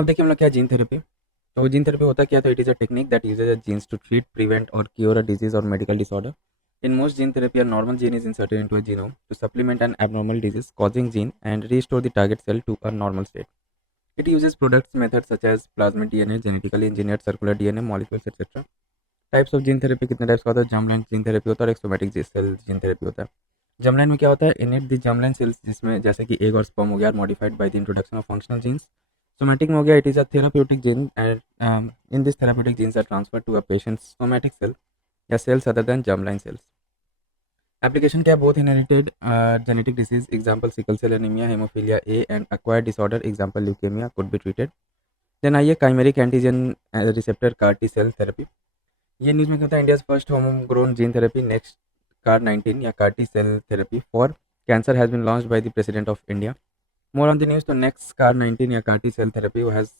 अब देखिए हम लोग क्या जीन थेरेपी। तो जीन थेरेपी होता क्या, तो it is a technique that uses a genes to treat, prevent और क्योर अ डिजीज और medical disorder. In most gene therapy, a normal gene is inserted into a genome to supplement an abnormal disease causing gene and restore the target cell to a normal state. It uses products methods such as plasmid DNA, genetically engineered circular DNA molecules, etc. Types of gene therapy कितने types का होता है? Germline gene therapy होता है और एक somatic cell gene therapy होता है. जर्मलाइन में क्या होता है? इनिट द जर्मलाइन सेल्स, जिसमें जैसे कि एग और स्पर्म हो गया, modified by the introduction of functional genes. Somatic में हो गया, it is a therapeutic gene and in this therapeutic genes are transfer to a patient's somatic cell या cells other than germline cells. Application क्या है? Both inherited genetic disease example sickle cell anaemia, haemophilia A and acquired disorder example leukaemia could be treated. Then आइए chimeric antigen receptor CAR T cell therapy. ये news में क्या होता है? India's first home grown gene therapy next CAR 19 या CAR T cell therapy for cancer has been launched by the president of India. More on the news, तो next CAR 19 या CAR T cell therapy has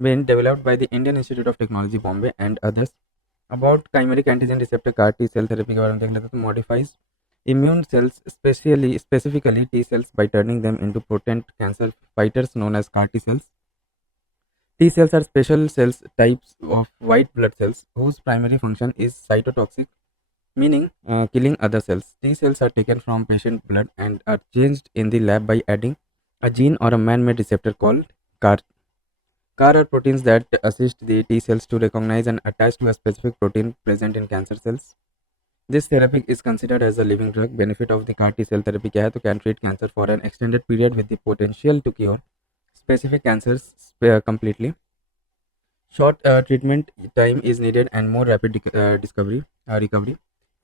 been developed by the Indian Institute of Technology Bombay and others. About chimeric antigen receptor CAR T cell therapy के बारे में देख लेते हैं. तो modifies immune cells, specifically T cells, by turning them into potent cancer fighters known as CAR T cells. T cells are special cells types of white blood cells whose primary function is cytotoxic, meaning killing other cells. T cells are taken from patient blood and are changed in the lab by adding a gene or a man-made receptor called CAR. CAR are proteins that assist the T cells to recognize and attach to a specific protein present in cancer cells. This therapy is considered as a living drug. Benefit of the CAR T cell therapy क्या है? तो can treat cancer for an extended period with the potential to cure specific cancers completely. Short treatment time is needed and more rapid recovery.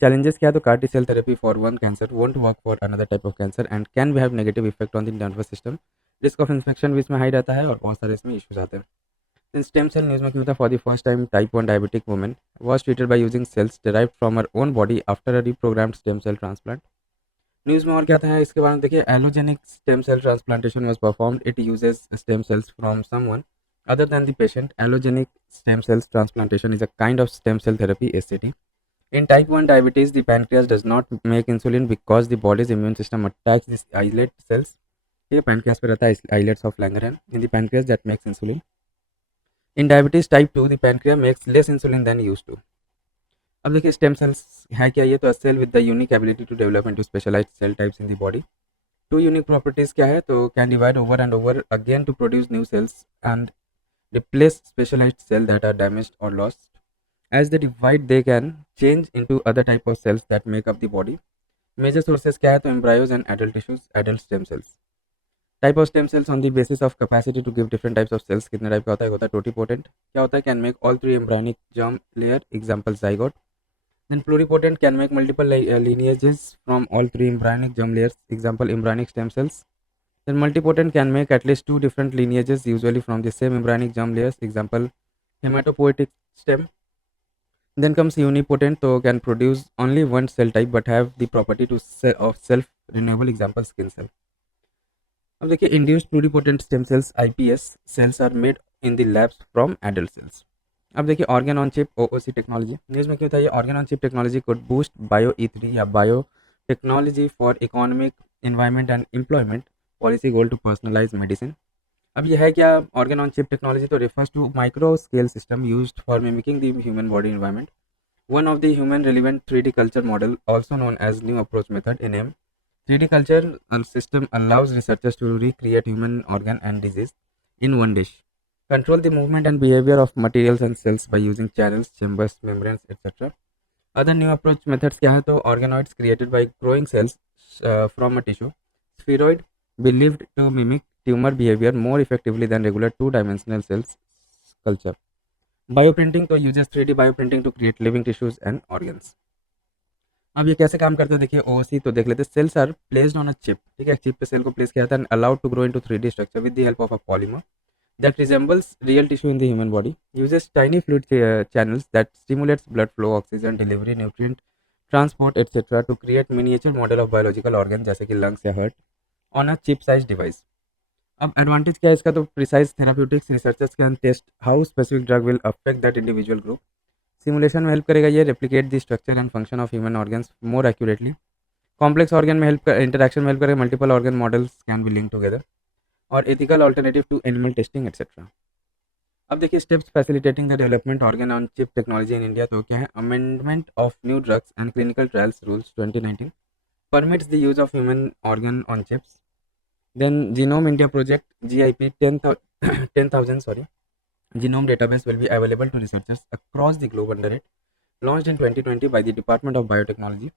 Challenges क्या है? तो CAR T cell therapy for one cancer won't work for another type of cancer and can have negative effect on the nervous system. Risk of infection भी इसमें high रहता है और बहुत सारे इसमें इश्यूज आते हैं. In stem cell न्यूज़ में क्यों था? For the first time, type 1 diabetic woman was treated by using cells derived from her own body after a reprogrammed stem cell transplant. News में और क्या था इसके बारे में देखिए. Allogeneic stem cell transplantation was performed. It uses stem cells from someone other than the patient. Allogenic stem cells transplantation is a kind of stem cell therapy, SCT. In type 1 diabetes, the pancreas does not make insulin because the body's immune system attacks these islet cells. ये pancreas पे रहता है islets of Langerhans in the pancreas that makes insulin. In diabetes type 2, the pancreas makes less insulin than used to. अब देखिए stem cells है क्या? ये तो cell with the unique ability to develop into specialised cell types in the body. Two unique properties क्या है? तो can divide over and over again to produce new cells and replace specialized cells that are damaged or lost. As they divide, they can change into other type of cells that make up the body. Major sources क्या है? तो embryos and adult tissues, adult stem cells. Type of stem cells on the basis of capacity to give different types of cells. कितने type का होता है? होता है totipotent. क्या होता है? Can make all three embryonic germ layer. Example zygote. Then pluripotent can make multiple lineages from all three embryonic germ layers. Example embryonic stem cells. Then multipotent can make at least two different lineages, usually from the same embryonic germ layers. Example hematopoietic stem. Then comes unipotent, so can produce only one cell type but have the property to of self renewable. Example skin cell. अब देखिए induced pluripotent stem cells IPS cells are made in the labs from adult cells. अब देखिए organ on chip OOC technology. News में क्यों था? ये organ on chip technology could boost bio E3 या biotechnology for economic environment and employment policy goal to personalise medicine. अब यह है क्या? ऑर्गन ऑन चिप टेक्नोलॉजी तो refers to micro scale system used for mimicking the human body environment. One of the human relevant 3D culture model, also known as new approach method NM. 3D culture system allows researchers to recreate human organ and disease in one dish. Control the movement and behavior of materials and cells by using channels, chambers, membranes, etc. Other new approach methods क्या है? तो organoids created by growing cells from a tissue. Spheroid believed to mimic tumor behavior more effectively than regular two-dimensional cells culture. Bioprinting तो uses 3D bioprinting to create living tissues and organs. अब ये कैसे काम करता है? देखिए OOC तो देख लेते हैं. Cells are placed on a chip. ठीक है, चिप पे सेल को प्लेस किया जाता है and allowed to grow into 3D structure with the help of a polymer that resembles real tissue in the human body. Uses tiny fluid channels that stimulates blood flow, oxygen delivery, nutrient transport, etc. to create miniature model of biological organs जैसे कि lungs या heart on a chip sized device. अब advantage क्या है इसका? तो precise therapeutics. Researchers can test how specific drug will affect that individual group. Simulation में help करेगा ये. Replicate the structure and function of human organs more accurately. Complex organ में help कर, इंटरेक्शन में हेल्प करेगा. Multiple organ models can be link together. और ethical alternative to animal testing etcetera. अब देखिए steps facilitating the development organ on chip technology in India, तो क्या है, amendment of new drugs and clinical trials rules 2019 permits the use of human organ on chips. Then Genome India project GIP 10,000 sorry genome database will be available to researchers across the globe under it, launched in 2020 by the Department of Biotechnology.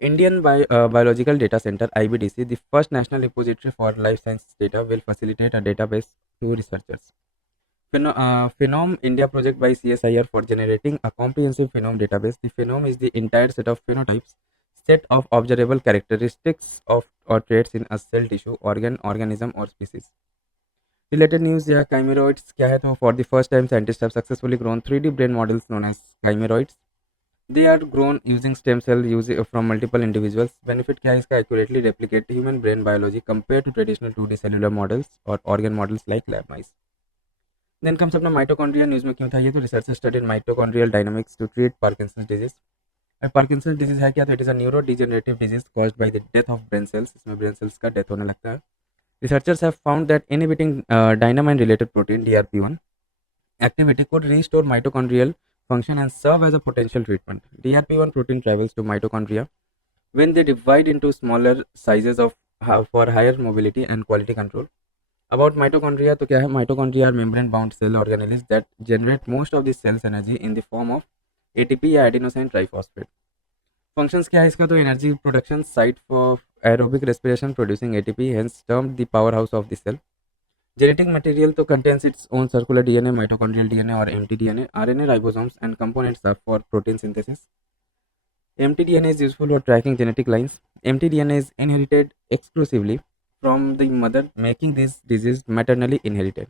Indian Biological Data Center IBDC, the first national repository for life science data, will facilitate a database to researchers. Phenome India project by CSIR for generating a comprehensive phenome database. The phenome is the entire set of phenotypes, set of observable characteristics of or traits in a cell, tissue, organ, organism or species. Related news, yeah, chimeroids क्या है, तो for the first time scientists have successfully grown 3D brain models known as chimeroids. They are grown using stem cell from multiple individuals. Benefit क्या है इसका, accurately replicate human brain biology compared to traditional 2D cellular models or organ models like lab mice. Then comes अपना mitochondria, news में क्यों था ये, तो research studied mitochondrial dynamics to treat Parkinson's disease. Parkinson's disease है क्या, तो it is a neuro degenerative disease caused by the death of brain cells. इसमें ब्रेन सेल्स का डेथ होने लगता है. Researchers have found that inhibiting dynamine related protein DRP1 activity could restore mitochondrial function and serve as a potential treatment. DRP1 protein travels to mitochondria when they divide into smaller sizes for higher mobility and quality control. About mitochondria, तो क्या है, mitochondria are membrane bound cell organelles that generate most of the cell's energy in the form of ATP या adenosine triphosphate. Functions क्या है इसका, तो energy production site for aerobic respiration producing ATP, hence termed the powerhouse of the cell. Genetic material तो contains its own circular DNA, mitochondrial DNA or mtDNA, RNA ribosomes and components are for protein synthesis. mtDNA is useful for tracking genetic lines. mtDNA is inherited exclusively from the mother, making this disease maternally inherited.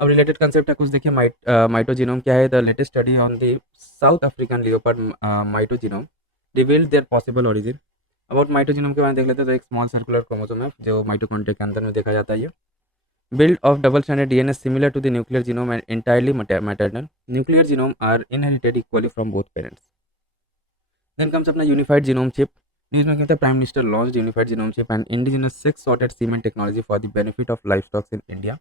अब related concept है कुछ, देखिए mitogenome क्या है, the latest study on the South African leopard mitogenome revealed their possible origin. About mitogenome के बारे में देख लेते हैं, तो एक स्मॉल सर्कुलर क्रोमोसोम है जो माइटोकॉन्ड्रिया के अंदर में देखा जाता है. ये built of double stranded DNA similar to the nuclear genome and entirely maternal. Nuclear genome are inherited equally from both parents. Then comes अपना यूनिफाइड जीनोम चिप. न्यूज़ में कहता है prime minister launched unified genome chip and indigenous sex sorted cement technology for the benefit of life stocks in India.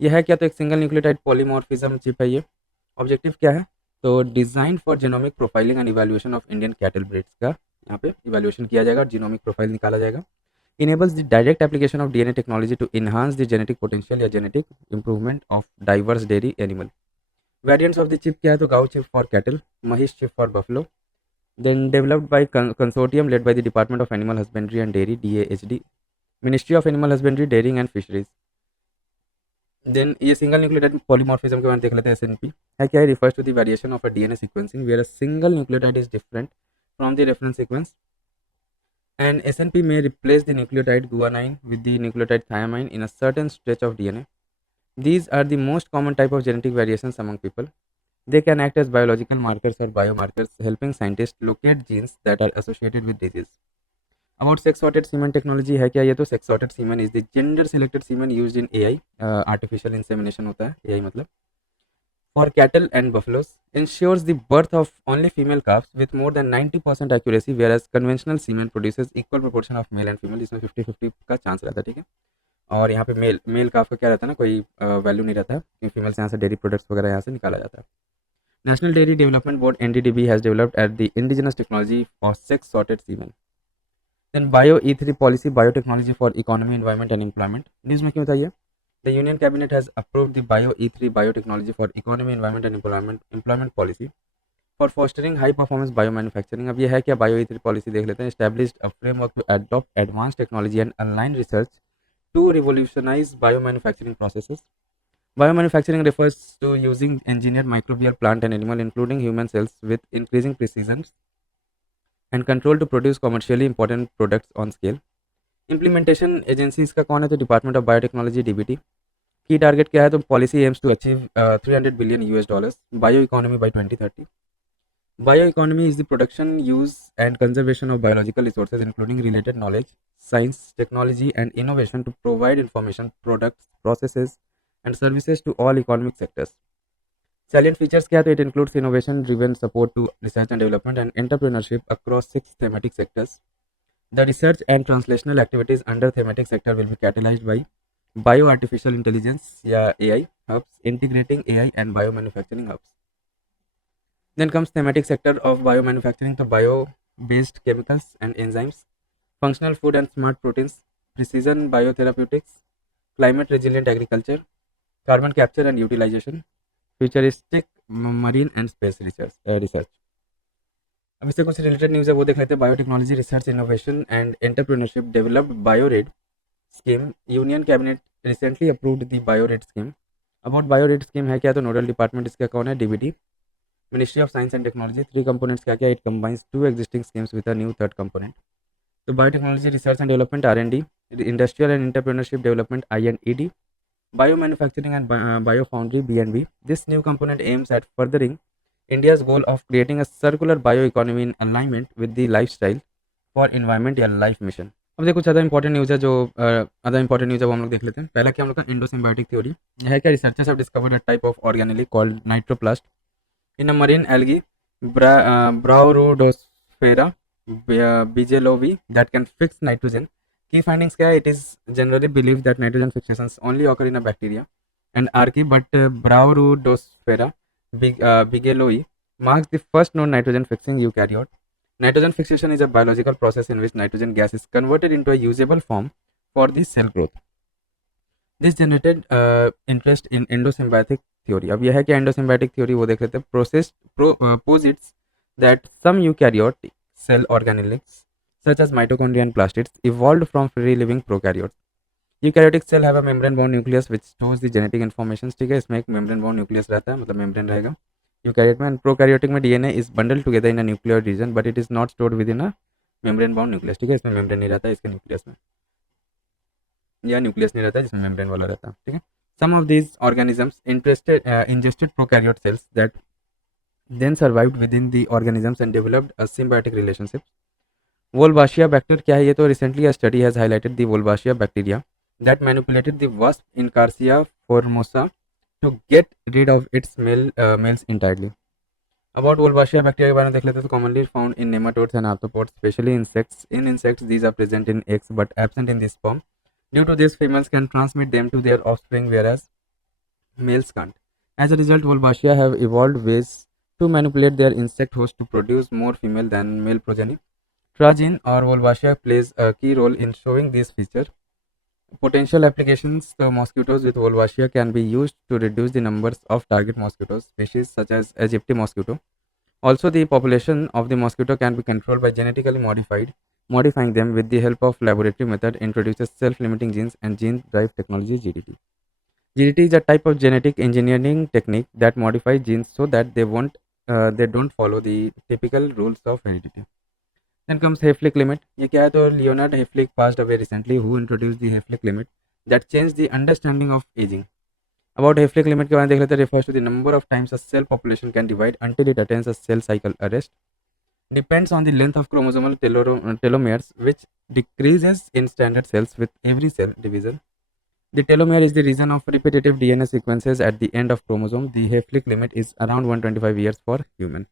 यह है क्या, तो एक single nucleotide polymorphism chip है ये. ऑब्जेक्टिव क्या है, तो design for genomic profiling and evaluation of Indian cattle breeds का यहाँ पे इवैल्यूएशन किया जाएगा और जीनोमिक प्रोफाइल निकाला जाएगा. Enables the direct application of DNA technology to enhance the genetic potential या genetic improvement of diverse dairy animal. Variants of the chip क्या है, तो गाउ chip for cattle, Mahish chip for buffalo. Then developed by consortium led by the Department of Animal Husbandry and Dairy (DAHD), Ministry of Animal Husbandry, Dairying and Fisheries. Then ये single nucleotide polymorphism के बारे में देख लेते हैं. SNP है क्या, refers to the variation of a DNA sequencing where a single nucleotide is different from the reference sequence. And SNP may replace the nucleotide guanine with the nucleotide thiamine in a certain stretch of DNA. These are the most common type of genetic variations among people. They can act as biological markers or biomarkers, helping scientists locate genes that are associated with disease. About sex-sorted semen technology है क्या, ये तो sex-sorted semen is the gender-selected semen used in AI, artificial insemination होता है, AI मतलब, for cattle and buffaloes, ensures the birth of only female calves with more than 90% accuracy, whereas conventional semen produces equal proportion of male and female. इसमें 50-50 का chance रहता है, ठीक है. और यहाँ पे मेल काफ का क्या रहता है ना, कोई वैल्यू नहीं रहता है, क्योंकि फीमेल से यहाँ से डेयरी प्रोडक्ट्स वगैरह यहाँ से निकाला जाता है. National Dairy Development Board NDDB has developed at the indigenous technology for sex sorted semen. Then bio E3 policy, biotechnology for economy, environment and employment. News में क्यों बताइए, the Union Cabinet has approved the Bio E3 biotechnology for economy, environment and employment policy for fostering high performance biomanufacturing. अब ये है क्या, Bio E3 policy देख लेते हैं. Established a framework to adopt advanced technology and align research to revolutionize biomanufacturing processes. Biomanufacturing refers to using engineered microbial plant and animal, including human cells, with increasing precision and control to produce commercially important products on scale. Implementation agency इसका कौन है, तो Department of Biotechnology DBT. Key target क्या है, तो policy aims to achieve $300 billion bio economy by 2030. Bio economy is the production, use and conservation of biological resources including related knowledge, science, technology and innovation to provide information, products, processes and services to all economic sectors. Salient features क्या है, तो it includes innovation driven support to research and development and entrepreneurship across 6 thematic sectors. The research and translational activities under thematic sector will be catalyzed by bio artificial intelligence या AI, hubs integrating AI and biomanufacturing hubs. Then comes thematic sector of biomanufacturing, the bio-based chemicals and enzymes, functional food and smart proteins, precision biotherapeutics, climate resilient agriculture, carbon capture and utilization, futuristic marine and space research. अब इससे कुछ related news है वो देख लेते हैं. Biotechnology research innovation and entrepreneurship developed BioRIDE scheme. Union cabinet recently approved the BioRIDE scheme. About BioRIDE scheme है क्या, तो नोडल डिपार्टमेंट इसका कौन है, DBT, ministry of science and technology. 3 components क्या क्या, it combines 2 existing schemes with a new third component. तो biotechnology research and development R and D, industrial and entrepreneurship development I&ED, biomanufacturing and biofoundry B&B. This new component aims at furthering India's goal of creating a circular bioeconomy in alignment with the lifestyle for environment या life mission. अब देखो कुछ ज़्यादा important news है जो other important news है वो हम लोग देख लेते हैं. पहला क्या हम लोग का इंडोसिम्बायोटिक थ्योरी है क्या, researchers have discovered a type of organelle called nitroplast in a marine algae Braarudosphaera bigelowii that can fix nitrogen. Key findings क्या है, it is generally believed that nitrogen fixations only occur in a bacteria and archaea, but Braurodosphaera bigeloi marks the first known nitrogen fixing eukaryote. Nitrogen fixation is a biological process in which nitrogen gas is converted into a usable form for the cell growth. This generated interest in endosymbiotic theory. अब यह है कि endosymbiotic theory वो देख लेते हैं. Posits that some eukaryotic cell organelles such as mitochondria and plastids evolved from free living prokaryotes. Eukaryotic cell have a membrane bound nucleus which stores the genetic information. ठीक है, इसमें एक membrane bound nucleus रहता है, मतलब membrane रहेगा eukaryote में. And prokaryotic में DNA is bundled together in a nuclear region but it is not stored within a membrane bound nucleus. ठीक है, इसमें membrane नहीं रहता है इसके न्यूक्लियस में, या न्यूक्लियस नहीं रहता है जिसमें membrane वाला रहता है. ठीक है. Some of these organisms ingested prokaryote cells that then survived within the organisms and developed a symbiotic relationship. Wolbachia bacteria क्या है, ये तो recently a study has highlighted the Wolbachia bacteria that manipulated the wasp Incarcia formosa to get rid of its males entirely. About Wolbachia bacteria के बारे में देख लेते हैं. तो commonly found in nematodes and arthropods, especially insects. In insects, these are present in eggs but absent in the sperm. Due to this, females can transmit them to their offspring, whereas males can't. As a result, Wolbachia have evolved ways to manipulate their insect host to produce more female than male progeny. Tragene or Wolbachia plays a key role in showing this feature. Potential applications: the mosquitoes with Wolbachia can be used to reduce the numbers of target mosquitoes species such as Egypti mosquito. Also, the population of the mosquito can be controlled by genetically modifying them with the help of laboratory method introduces self-limiting genes and gene drive technology GDT. GDT is a type of genetic engineering technique that modifies genes so that they don't follow the typical rules of heredity. Then comes Hayflick limit. ये क्या है, तो Leonard Hayflick passed away recently, who introduced the Hayflick limit that changed the understanding of aging. About Hayflick limit के बारे में देख लेते हैं. Refers to the number of times a cell population can divide until it attains a cell cycle arrest. Depends on the length of chromosomal telomeres, which decreases in standard cells with every cell division. The telomere is the region of repetitive DNA sequences at the end of chromosome. The Hayflick limit is around 125 years for human.